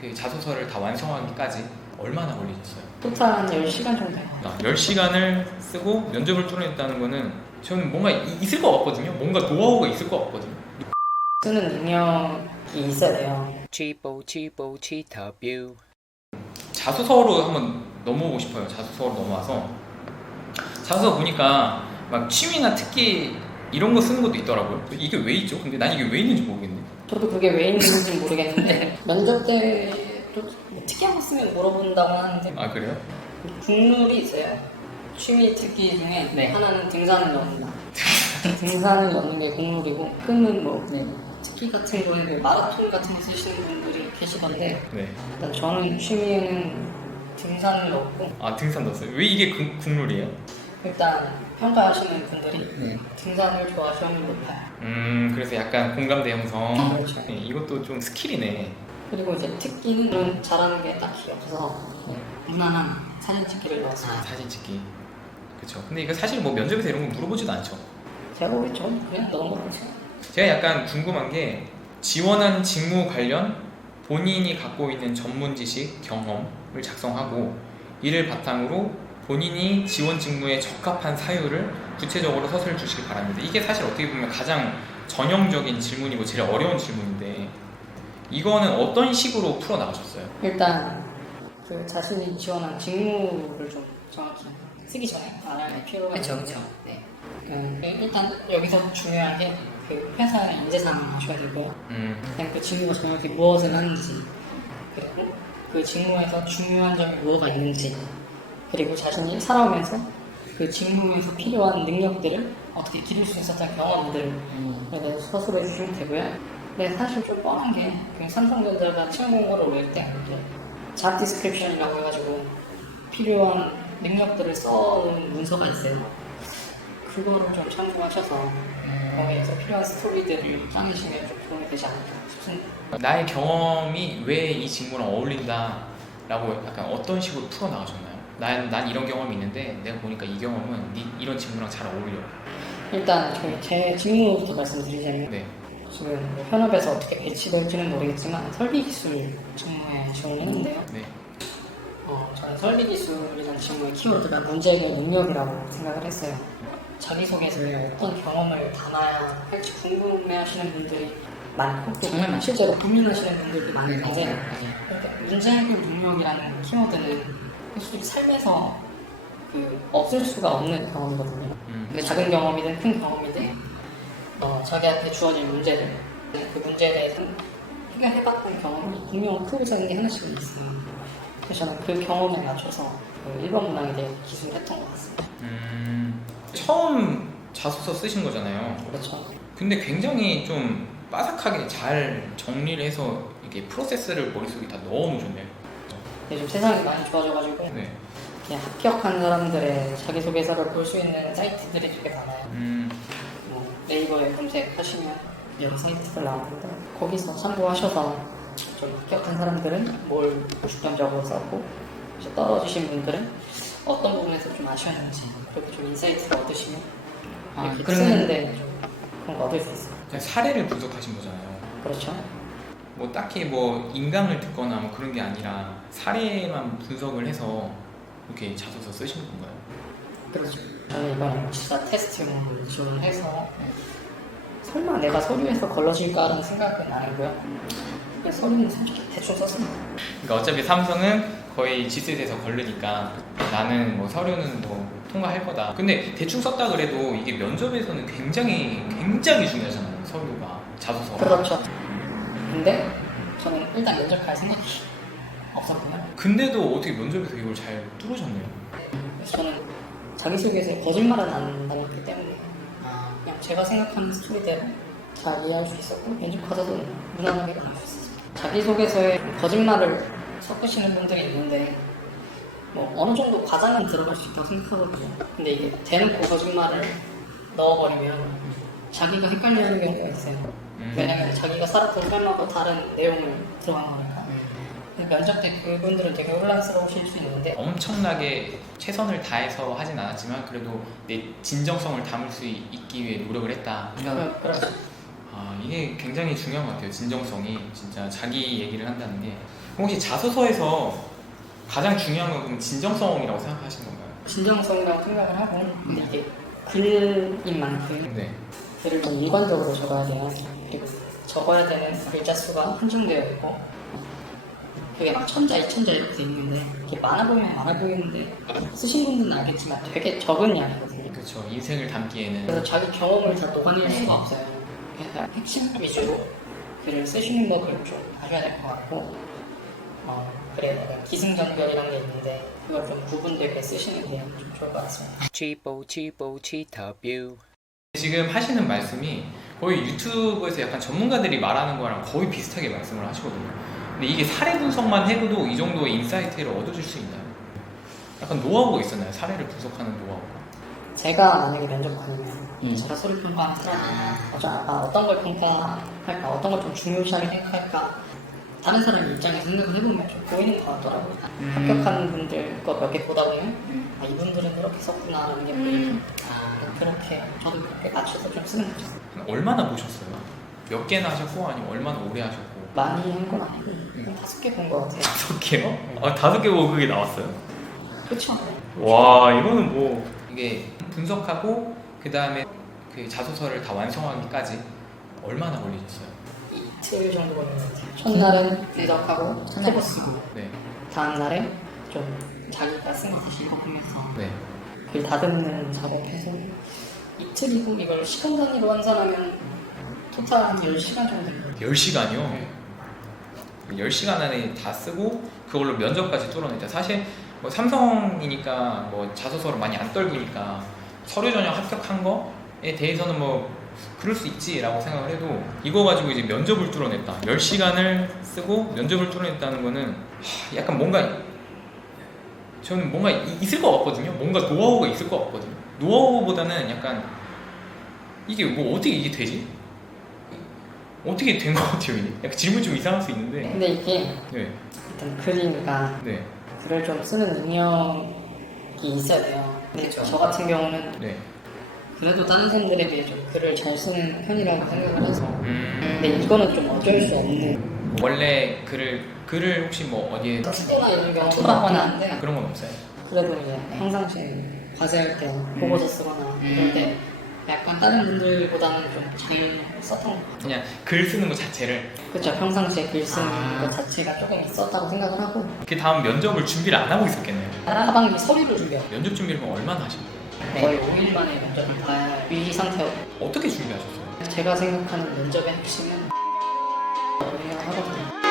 그 자소서를 다 완성하기까지 얼마나 걸리셨어요? 토탈 한 10시간 정도. 10시간을 쓰고 면접을 뚫어냈다는 거는 저는 뭔가 있을 것 같거든요. 뭔가 노하우가 있을 것 같거든요. 쓰는 능력이 있어야 돼요. Cheapo, cheapo, 자소서로 한번 넘어오고 싶어요. 자소서로 넘어와서 자소서 보니까 막 취미나 특기 이런 거 쓰는 것도 있더라고요. 이게 왜 있죠? 근데 난 이게 왜 있는지 모르겠네. 저도 그게 왜 있는지 모르겠는데 면접 때도 뭐 특이한 거 쓰면 물어본다고 하는데 아 그래요? 국룰이 있어요. 취미 특기 중에 하나는 등산을 넣는다. 등산을 넣는 게 국룰이고 끈은 뭐 특기 같은 거에 마라톤 같은 거 쓰시는 분들이 계시던데 네. 일단 저는 취미에는 등산을 넣고 아 등산 넣었어요. 왜 이게 국룰이에요? 일단 평가하시는 분들이 등산을 좋아하시는 확률이 높아요. 그래서 약간 공감대 형성. 그렇죠. 네, 이것도 좀 스킬이네. 그리고 이제 특기는 잘하는 게 딱히 없어서 무난한 사진 찍기를 넣었어요. 사진 찍기. 그렇죠. 근데 이거 사실 뭐 면접에서 이런 거 물어보지도 않죠. 제가 보기엔 그냥 넣은 거 같아요. 제가 약간 궁금한 게 지원한 직무 관련 본인이 갖고 있는 전문 지식, 경험을 작성하고 이를 바탕으로 본인이 지원 직무에 적합한 사유를 구체적으로 서술 주시기 바랍니다. 이게 사실 어떻게 보면 가장 전형적인 질문이고 제일 어려운 질문인데 이거는 어떤 식으로 풀어나가셨어요? 일단 그 자신이 지원한 직무를 좀 정확히 쓰기 전에 알아야 필요가 있죠. 네. 일단 여기서 중요한 게 그 회사의 인재상을 아셔야 되고요. 그냥 그 직무가 정확히 무엇을 하는지 그리고 그 직무에서 중요한 점이 뭐가 있는지 그리고 자신이 살아오면서 그 직무에서 필요한 능력들을 어떻게 기를 수 있었던 경험들에 대해서 서술해 주시면 되고요. 근데 사실 좀 뻔한 게 그 삼성전자가 채용 공고를 올릴 때 잡 디스크립션이라고 해가지고 필요한 능력들을 써놓은 문서가 있어요. 그거를 좀 참고하셔서 거기에서 필요한 스토리들을 짜내시면 좀 도움이 되지 않을까 싶습니다. 나의 경험이 왜 이 직무랑 어울린다라고 약간 어떤 식으로 풀어나가셨나요? 난 이런 경험이 있는데 내가 보니까 이 경험은 이런 직무랑 잘 어울려. 일단 제 직무부터 말씀드리자면 네. 지금 뭐 현업에서 어떻게 배치될지는 모르겠지만 설비기술 직무에 지원했는데요. 네. 저는 설비기술이라는 직무의 키워드가 문제해결 능력이라고 생각을 했어요. 자기소개서에 어떤 경험을 담아야 할지 궁금해하시는 분들이 많고 정말 실제로 고민하시는 분들도 많은데 문제해결 능력이라는 키워드는 솔직히 삶에서 없을 수가 없는 경험이거든요. 작은 경험이든 큰 경험이든 자기한테 주어진 문제를 그 문제에 대해서 해결해봤던 경험이 분명 크고 작은 게 하나씩은 있어요. 그래서 저는 그 경험에 맞춰서 그 1번 문항에 대해 기술을 했던 것 같습니다. 처음 자소서 쓰신 거잖아요. 그렇죠. 근데 굉장히 좀 빠삭하게 잘 정리를 해서 이렇게 프로세스를 머릿속에 다 넣어놓으셨네요. 요즘 세상이 많이 좋아져가지고 네. 그냥 합격한 사람들의 자기소개서를 볼 수 있는 사이트들이 되게 많아요. 뭐 네이버에 검색하시면 여러 사이트들 나오는데 거기서 참고하셔서 좀 합격한 사람들은 뭘 중점적으로 썼고 이제 떨어지신 분들은 어떤 부분에서 좀 아쉬웠는지 그렇게 좀 인사이트를 얻으시면 이렇게 쓰는데 좀 그런 거 얻을 수 있어요. 그냥 사례를 분석하신 거잖아요. 그렇죠. 뭐 딱히 뭐 인강을 듣거나 뭐 그런 게 아니라 사례만 분석을 해서 이렇게 자소서 쓰신 건가요? 그렇죠. 저는 이번에 지사 테스트용으로 지원해서 설마 내가 서류에서 걸러질까라는 생각은 아니고요. 서류는 솔직히 대충 썼습니다. 그러니까 어차피 삼성은 거의 지스에서 걸르니까 나는 뭐 서류는 뭐 통과할 거다. 근데 대충 썼다 그래도 이게 면접에서는 굉장히 중요하잖아요. 서류가, 자소서가. 그렇죠. 근데 저는 일단 면접할 생각이 없었고요. 근데도 어떻게 면접에서 이걸 잘 뚫으셨네요. 그래서 저는 자기소개서에 거짓말은 안 담았기 때문에 그냥 제가 생각하는 스토리대로 잘 이해할 수 있었고 면접 가서도 무난하게 나올 수 있었어요. 자기소개서에 거짓말을 섞으시는 분들이 있는데 뭐 어느 정도 과장은 들어갈 수 있다고 생각하거든요. 근데 이게 대놓고 거짓말을 넣어버리면 자기가 헷갈리는 경우가 있어요. 왜냐면 자기가 살았던 삶하고 다른 내용을 들어간 거니까. 면접 때 그분들은 되게 혼란스러우실 수 있는데 엄청나게 최선을 다해서 하진 않았지만 그래도 내 진정성을 담을 수 있기 위해 노력을 했다. 그렇죠. 이게 굉장히 중요한 것 같아요. 진정성이 진짜 자기 얘기를 한다는 게 혹시 자소서에서 가장 중요한 건 그럼 진정성이라고 생각하시는 건가요? 진정성이라고 생각을 하고 근데 이게 글인 만큼 네. 글을 좀 일관적으로 적어야 돼요. 그리고 적어야 되는 글자 수가 한정되어 있고 그게 막 1000자, 2000자 이렇게 돼 있는데 이게 많아 보이면 많아 보이는데 쓰신 분들은 알겠지만 되게 적은 양이거든요. 그렇죠. 인생을 담기에는 그래서 자기 경험을 다 녹아낼 수가 없어요. 그래서 핵심 위주로 글을 쓰시는 법을 좀 아셔야 될 것 같고 그래 약간 기승전결이라는 게 있는데 그걸 좀 구분되게 쓰시는 게 좀 좋을 것 같습니다. 치보 치보 치터뷰. 지금 하시는 말씀이 거의 유튜브에서 약간 전문가들이 말하는 거랑 거의 비슷하게 말씀을 하시거든요. 근데 이게 사례 분석만 해도 이 정도의 인사이트를 얻어줄 수 있나요? 약간 노하우가 있었나요? 사례를 분석하는 노하우가? 제가 만약에 면접 받으면 제가 소리 평가하는 사람이 어떤 걸 평가할까, 어떤 걸 좀 중요시하게 생각할까 다른 사람 입장에서 생각을 해보면 좀 보이는 것 같더라고요. 합격하는 분들 거 몇 개 보다 보면 이분들은 이렇게 썼구나 라는 게 보이고 그렇게 저도 그렇게 맞춰서 좀 쓰는 거죠. 얼마나 보셨어요? 몇 개나 하셨고 아니면 얼마나 오래 하셨고? 많이 한 건 아니고 한 5개 본 것 같아요. 5개요? 5개 보고 그게 나왔어요? 그렇죠. 와 이거는 뭐 이게 분석하고 그 다음에 그 자소서를 다 완성하기까지 얼마나 걸리셨어요? 이틀 정도 걸리는 것 같아요. 첫날은 분석하고 책을 쓰고 네. 다음 날에 좀 자기가 쓴 거 다시 읽어보면서 네. 글 다듬는 작업해서 이틀이고 이걸 시간 단위로 환산하면 토탈 한 10시간 정도 됩니다. 10시간이요? 10시간 안에 다 쓰고 그걸로 면접까지 뚫어냈다. 사실 뭐 삼성이니까 뭐 자소서를 많이 안 떨구니까 서류 전형 합격한 거에 대해서는 뭐 그럴 수 있지라고 생각을 해도 이거 가지고 이제 면접을 뚫어냈다. 10시간을 쓰고 면접을 뚫어냈다는 거는 약간 뭔가 저는 뭔가 있을 것 같거든요. 뭔가 노하우가 있을 것 같거든요. 노하우보다는 약간 이게 뭐 어떻게 이게 되지? 어떻게 된 것 같아요, 이게? 약간 질문 좀 이상할 수 있는데. 근데 이게 네. 일단 글이니까 네. 글을 좀 쓰는 능력이 있어야 돼요. 근데 저 같은 경우는 네. 그래도 다른 사람들에 비해 좀 글을 잘 쓰는 편이라고 생각을 해서 근데 음. 이거는 좀 어쩔 수 없는 원래 글을 혹시 뭐 어디에 투거나 이런 경우는 하는데 그런 건 없어요? 그래도 이제 평상시에 과제할 때 보고서 쓰거나 이럴 때 약간 다른 분들보다는 좀 잘 썼던 것 같아요. 그냥 글 쓰는 것 자체를 그렇죠. 평상시에 글 쓰는 것 자체가 조금 있었다고 생각을 하고 그 다음 면접을 준비를 안 하고 있었겠네요. 하반기 서류를 준비하고 면접 준비를 그럼 얼마나 하신 거예요? 거의 5일 만에 면접을 봐야 위 상태였고 어떻게 준비하셨어요? 제가 생각하는 면접의 핵심은 하거든요.